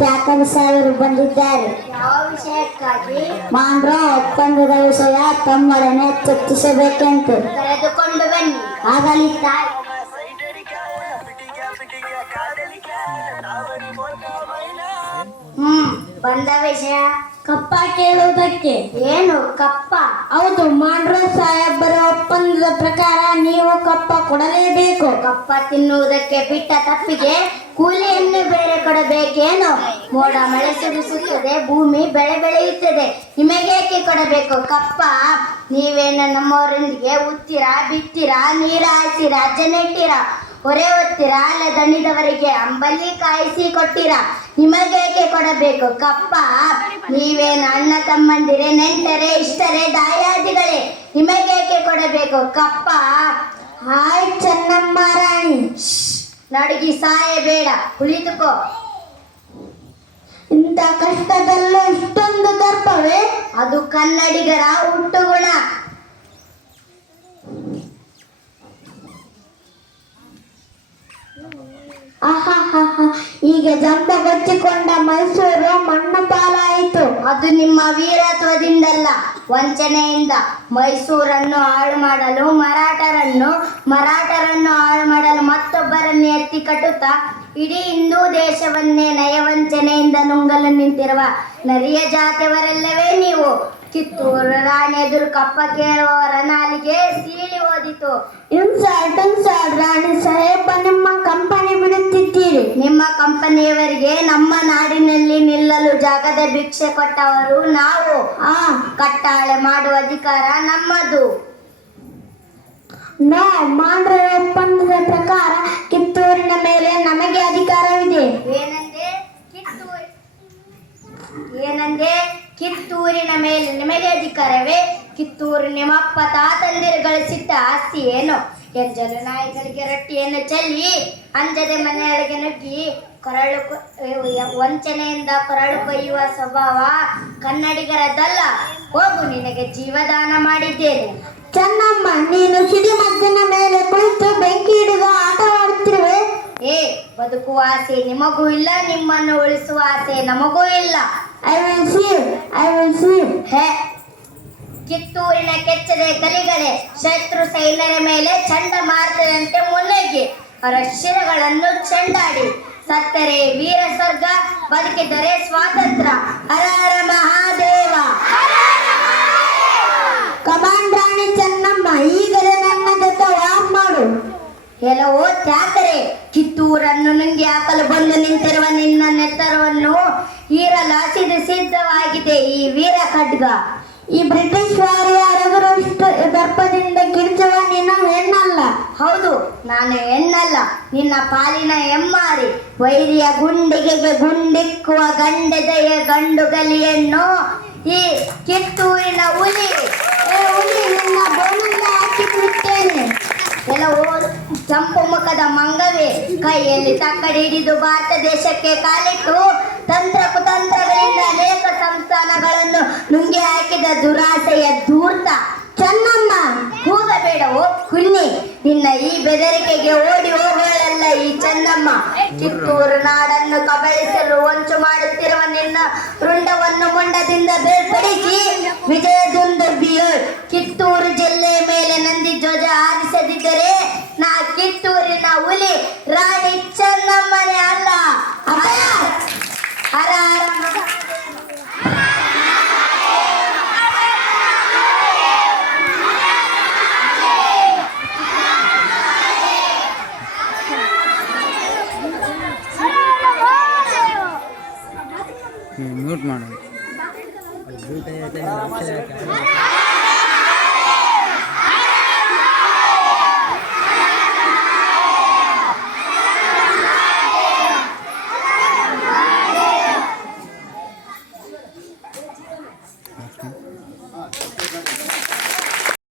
ತ್ಯಾಕನ್ ಸಾಹೇಬರು ಬಂದಿದ್ದಾರೆ. ಯಾವ ವಿಷಯಕ್ಕಾಗಿ? ಮಾಂಡ್ರ ಒಪ್ಪಂದದ ವಿಷಯ ತಮ್ಮೊಡನೆ ಚರ್ಚಿಸಬೇಕೆಂದು. ಕರೆದುಕೊಂಡು ಬನ್ನಿ. ಆಗಲಿ ತಾಯಿ. ಬಂದ ವಿಷಯ ಕಪ್ಪ ಕೇಳುವುದಕ್ಕೆ. ಏನು ಕಪ್ಪ? ಹೌದು, ಮಾಂಡ್ರ ಸಾಹೇಬರ ಒಪ್ಪಂದದ ಪ್ರಕಾರ ನೀವು ಕಪ್ಪ ಕೊಡಲೇಬೇಕು. ಕಪ್ಪ ತಿನ್ನುವುದಕ್ಕೆ ಬಿಟ್ಟ ತಪ್ಪಿಗೆ ಕೂಲಿಯನ್ನು ಬೇರೆ ಕೊಡಬೇಕೇನು? ಮೋಡ ಮಳೆ ಸುರಿಸುತ್ತದೆ, ಭೂಮಿ ಬೆಳೆ ಬೆಳೆಯುತ್ತದೆ, ನಿಮಗೇಕೆ ಕೊಡಬೇಕು ಕಪ್ಪ? ನೀವೇನು ನಮ್ಮವರೊಂದಿಗೆ ಉತ್ತೀರಾ, ಬಿತ್ತೀರಾ, ನೀರು ಹಾಯಿಸಿರಾ, ಅಜ್ಜ ನೆಟ್ಟಿರಾ, ಹೊರೆ ಹೊತ್ತೀರಾ, ಅಲ್ಲ ದಣಿದವರಿಗೆ ಅಂಬಲಿ ಕಾಯಿಸಿ ಕೊಟ್ಟಿರಾ, ನಿಮಗೇಕೆ ಕೊಡಬೇಕು ಕಪ್ಪ? ನೀವೇನು ಅಣ್ಣ ತಮ್ಮಂದಿರೇ, ನೆಂಟರೇ, ಇಷ್ಟರೇ, ದಾಯಾದಿಗಳೇ, ನಿಮಗೇಕೆ ಕೊಡಬೇಕು ಕಪ್ಪ? ಹಾಯ್ ಚೆನ್ನಮ್ಮ ರಾಣಿ, ನಡುಗಿ ಸಾಯಬೇಡ, ಕುಳಿತುಕೋ. ಇಂಥ ಕಷ್ಟದಲ್ಲೂ ಇಷ್ಟೊಂದು ದರ್ಪವೇ? ಅದು ಕನ್ನಡಿಗರ ಹುಟ್ಟುಗುಣ. ಈಗ ಜಂಬ ಬಚ್ಚಿಕೊಂಡ ಮೈಸೂರು ಮಣ್ಣು ಪಾಲಾಯಿತು. ಅದು ನಿಮ್ಮ ವೀರತ್ವದಿಂದಲ್ಲ, ವಂಚನೆಯಿಂದ. ಮೈಸೂರನ್ನು ಹಾಳು ಮಾಡಲು ಮರಾಠರನ್ನು ಹಾಳು ಮಾಡಲು ಮತ್ತೊಬ್ಬರನ್ನು ಎತ್ತಿ ಕಟ್ಟುತ್ತಾ ಇಡೀ ಹಿಂದೂ ದೇಶವನ್ನೇ ನಯವಂಚನೆಯಿಂದ ನುಂಗಲು ನಿಂತಿರುವ ನರಿಯ ಜಾತಿಯವರೆಲ್ಲವೇ ನೀವು. ಕಿತ್ತೂರು ರಾಣಿ ಎದುರು ಕಪ್ಪ ಕೇಳುವವರ ನಾಲಿಗೆ ಸೀಳಿ ಓದಿತು. ಇನ್ಸಾಲ್ಟ್ ರಾಣಿ ಸಾಹೇಬ, ನಿಮ್ಮ ಕಂಪನಿ ಬಿಡುತ್ತಿದ್ದೀರಿ. ನಿಮ್ಮ ಕಂಪನಿಯವರಿಗೆ ನಮ್ಮ ನಾಡಿನಲ್ಲಿ ನಿಲ್ಲಲು ಜಾಗದ ಭಿಕ್ಷೆ ಕೊಟ್ಟವರು ನಾವು. ಕಟ್ಟಾಳೆ ಮಾಡುವ ಅಧಿಕಾರ ನಮ್ಮದು. ನೋ, ಮಾಂಡ್ರ ಒಪ್ಪಂದದ ಪ್ರಕಾರ ಕಿತ್ತೂರಿನ ಮೇಲೆ ನಮಗೆ ಅಧಿಕಾರವಿದೆ. ಏನಂದೆ? ಕಿತ್ತೂರಿನ ಮೇಲೆ ನಿಮಗೆ ಅಧಿಕಾರವೇ? ಕಿತ್ತೂರು ನಿಮ್ಮಪ್ಪ ತಾತಂದಿರು ಗಳಿಸಿದ್ದ ಆಸ್ತಿ ಏನು? ಎಂಜಲು ನಾಯಿಗಳಿಗೆ ರೊಟ್ಟಿಯನ್ನು ಚೆಲ್ಲಿ ಅಂಜದೆ ಮನೆಯೊಳಗೆ ನುಗ್ಗಿ ವಂಚನೆಯಿಂದ ಕೊರಳು ಕೊಯ್ಯುವ ಸ್ವಭಾವ ಕನ್ನಡಿಗರದ್ದಲ್ಲ. ಹೋಗು, ನಿನಗೆ ಜೀವದಾನ ಮಾಡಿದ್ದೇನೆ. ಚೆನ್ನಮ್ಮ, ನೀನು ಸಿಡಿಮದ್ದಿನ ಮೇಲೆ ಕುಳಿತು ಬೆಂಕಿ ಹಿಡಿದು ಆಟವಾಡುತ್ತಿರುವೆ. ಬದುಕುವ ಆಸೆ ನಿಮಗೂ ಇಲ್ಲ, ನಿಮ್ಮನ್ನು ಉಳಿಸುವ ಆಸೆ ನಮಗೂ ಇಲ್ಲ. I will see. ಕಿತ್ತೂರಿನ ಕೆಚ್ಚದೆ ಕಲಿಗಳೇ, ಶತ್ರು ಸೈನ್ಯರ ಮೇಲೆ ಚಂಡಮಾರುತದಂತೆ ಮುನ್ನುಗ್ಗಿ ಅವರ ಶಿರಗಳನ್ನು ಚೆಂಡಾಡಿ. ಸತ್ತರೆ ವೀರ ಸ್ವರ್ಗ, ಬದುಕಿದರೆ ಸ್ವಾತಂತ್ರ್ಯ. ಹರ ಹರ ಮಹಾದೇವ. ಕಮಾಂಡ್ ರಾಣಿ ಚೆನ್ನಮ್ಮ, ಈಗಲೇ ನನ್ನ ಜೊತೆ ವಾಕ್ ಮಾಡು. ಕೆಲವು ತ್ಯಾಕರೆ, ಕಿತ್ತೂರನ್ನು ನುಂಗಿ ಹಾಕಲು ಬಂದು ನಿಂತಿರುವ ನಿನ್ನ ನೆತ್ತರವನ್ನು ಹೀರಲು ಹಸಿದು ಸಿದ್ಧವಾಗಿದೆ ಈ ವೀರ ಖಡ್ಗ. ಈ ಬ್ರಿಟಿಷ್ ವಾರಿಯರವರು ಇಷ್ಟು ದರ್ಪದಿಂದ ಕಿರಿಚುವ ನಿನ್ನ ಹೆಣ್ಣಲ್ಲ. ಹೌದು, ನಾನು ಹೆಣ್ಣಲ್ಲ, ನಿನ್ನ ಪಾಲಿನ ಎಮ್ಮಾರಿ. ವೈರಿಯ ಗುಂಡಿಗೆಗೆ ಗುಂಡಿಕ್ಕುವ ಗಂಡೆದೆಯ ಗಂಡು ಗಲಿಯನ್ನು ಈ ಕಿತ್ತೂರಿನ ಹುಲಿ. ನಿನ್ನ ಬೋನಲ್ಲಿ ಹಾಕಿ ಬಿಡುತ್ತೇನೆ. ಕೆಲವು ಚಂಪು ಮುಖದ ಮಂಗವೇ, ಕೈಯಲ್ಲಿ ತಕ್ಕಡಿ ಹಿಡಿದು ಭಾರತ ದೇಶಕ್ಕೆ ಕಾಲಿಟ್ಟು ತಂತ್ರ ಕುತಂತ್ರಗಳಿಂದ ಅನೇಕ ಸಂಸ್ಥಾನಗಳನ್ನು ನುಂಗಿ ಹಾಕಿದ ದುರಾಸೆಯ ಧೂರ್ತ. ಚೆನ್ನಮ್ಮ, ಕೂಗಬೇಡವೋ ಹುಣ್ಣಿ, ನಿನ್ನ ಈ ಬೆದರಿಕೆಗೆ ಓಡಿ ಹೋಗಲಲ್ಲ ಈ ಚೆನ್ನಮ್ಮ. ಕಿತ್ತೂರು ನಾಡನ್ನು ಕಬಳಿಸಲು ಹೊಂಚು ಮಾಡುತ್ತಿರುವ ನಿನ್ನ ರುಂಡವನ್ನು ಮುಂಡದಿಂದ ಬೇರ್ಪಡಿಸಿ ವಿಜಯದುಂದುರ್ಭಿಯು ಕಿತ್ತೂರು ಜಿಲ್ಲೆಯ ಮೇಲೆ ನಂದಿ ಧ್ವಜ ಹಾರಿಸದಿದ್ದರೆ ನಾ ಕಿತ್ತೂರಿನ ಹುಲಿ ರಾಣಿ ಚೆನ್ನಮ್ಮನೇ ಅಲ್ಲ. ಹರ ಹರ ಮ್ಯೂಟ್ ಮಾಡು.